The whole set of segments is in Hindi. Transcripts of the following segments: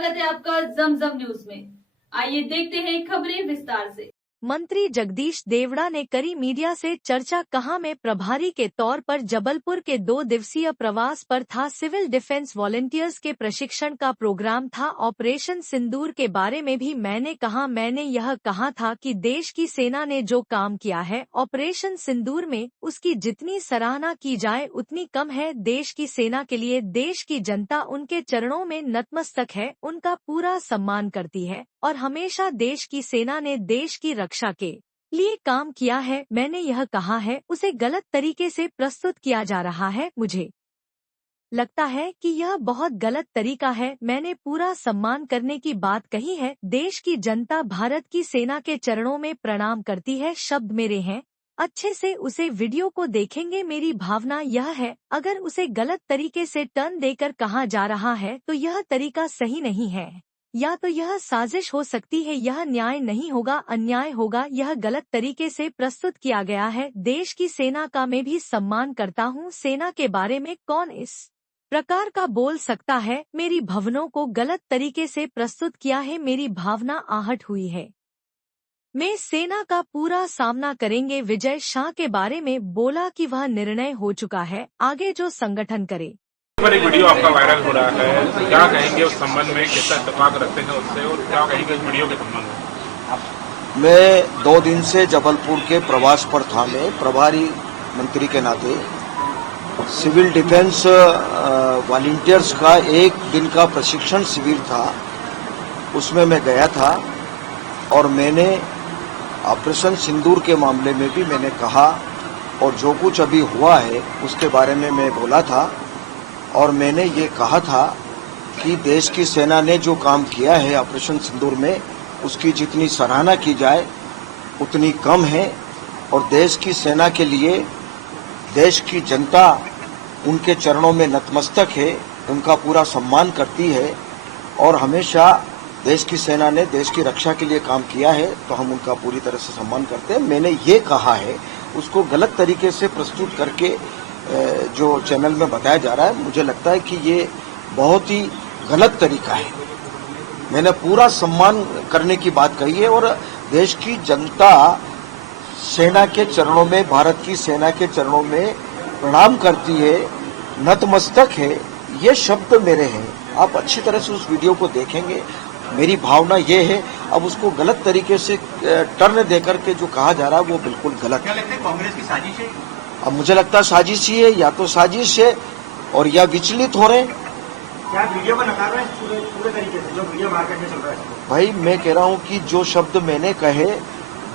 स्वागत है आपका जमजम न्यूज में। आइए देखते हैं खबरें विस्तार से। मंत्री जगदीश देवड़ा ने करी मीडिया से चर्चा, कहा मैं प्रभारी के तौर पर जबलपुर के 2 दिवसीय प्रवास पर था। सिविल डिफेंस वॉलंटियर्स के प्रशिक्षण का प्रोग्राम था। ऑपरेशन सिंदूर के बारे में भी मैंने यह कहा था कि देश की सेना ने जो काम किया है ऑपरेशन सिंदूर में, उसकी जितनी सराहना की जाए उतनी कम है। देश की सेना के लिए देश की जनता उनके चरणों में नतमस्तक है, उनका पूरा सम्मान करती है और हमेशा देश की सेना ने देश की रक्षा के लिए काम किया है। मैंने यह कहा है, उसे गलत तरीके से प्रस्तुत किया जा रहा है। मुझे लगता है कि यह बहुत गलत तरीका है। मैंने पूरा सम्मान करने की बात कही है। देश की जनता भारत की सेना के चरणों में प्रणाम करती है। शब्द मेरे हैं, अच्छे से उसे वीडियो को देखेंगे। मेरी भावना यह है, अगर उसे गलत तरीके से टर्न देकर कहा जा रहा है तो यह तरीका सही नहीं है। या तो यह साजिश हो सकती है, यह न्याय नहीं होगा, अन्याय होगा। यह गलत तरीके से प्रस्तुत किया गया है। देश की सेना का मैं भी सम्मान करता हूँ। सेना के बारे में कौन इस प्रकार का बोल सकता है? मेरी भावनाओं को गलत तरीके से प्रस्तुत किया है। मेरी भावना आहत हुई है। मैं सेना का पूरा सामना करेंगे। विजय शाह के बारे में बोला कि वह निर्णय हो चुका है, आगे जो संगठन करे। पर एक वीडियो आपका वायरल हो रहा है, क्या कहेंगे उस संबंध में? कितना इत्तेफाक रखते हैं उससे और क्या कहेंगे उस वीडियो के संबंध में? मैं 2 दिन से जबलपुर के प्रवास पर था। मैं प्रभारी मंत्री के नाते सिविल डिफेंस वॉलंटियर्स का 1 दिन का प्रशिक्षण शिविर था, उसमें मैं गया था और मैंने ऑपरेशन सिंदूर के मामले में भी मैंने कहा और जो कुछ अभी हुआ है उसके बारे में मैं बोला था। और मैंने ये कहा था कि देश की सेना ने जो काम किया है ऑपरेशन सिंदूर में, उसकी जितनी सराहना की जाए उतनी कम है। और देश की सेना के लिए देश की जनता उनके चरणों में नतमस्तक है, उनका पूरा सम्मान करती है और हमेशा देश की सेना ने देश की रक्षा के लिए काम किया है, तो हम उनका पूरी तरह से सम्मान करते हैं। मैंने ये कहा है, उसको गलत तरीके से प्रस्तुत करके जो चैनल में बताया जा रहा है, मुझे लगता है कि ये बहुत ही गलत तरीका है। मैंने पूरा सम्मान करने की बात कही है और देश की जनता सेना के चरणों में, भारत की सेना के चरणों में प्रणाम करती है, नतमस्तक है। ये शब्द मेरे हैं। आप अच्छी तरह से उस वीडियो को देखेंगे। मेरी भावना ये है, अब उसको गलत तरीके से टर्न देकर के जो कहा जा रहा है वो बिल्कुल गलत है। क्या लगता है कांग्रेस की साजिश है? अब मुझे लगता है साजिश ही है, या तो साजिश है और या विचलित हो रहे हैं। क्या वीडियो को नकार रहे हैं पूरे तरीके से जो वीडियो मार्केट में चल रहा है? भाई मैं कह रहा हूं कि जो शब्द मैंने कहे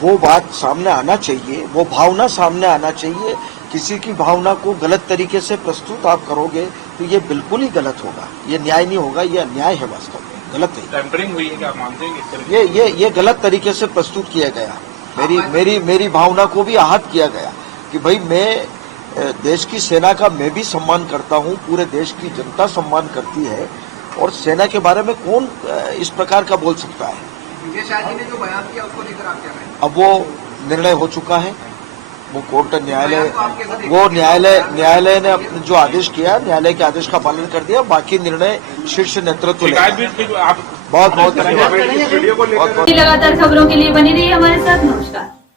वो बात सामने आना चाहिए, वो भावना सामने आना चाहिए। किसी की भावना को गलत तरीके से प्रस्तुत आप करोगे तो ये बिल्कुल ही गलत होगा, ये न्याय नहीं होगा, ये अन्याय है, वास्तव में गलत है। टेम्परिंग हुई है, क्या मानते हैं इस तरह? ये गलत तरीके से प्रस्तुत किया गया। मेरी भावना को भी आहत किया गया कि भाई मैं देश की सेना का मैं भी सम्मान करता हूं, पूरे देश की जनता सम्मान करती है और सेना के बारे में कौन इस प्रकार का बोल सकता है? विजय शाह जी ने जो बयान किया उसको लेकर आप क्या कहें? अब वो निर्णय हो चुका है, वो कोर्ट न्यायालय ने अपने जो आदेश किया, न्यायालय के आदेश का पालन कर दिया। बाकी निर्णय शीर्ष नेतृत्व लेगा। आप बहुत धन्यवाद। लगातार खबरों के लिए बने रहिए हमारे साथ। नमस्कार।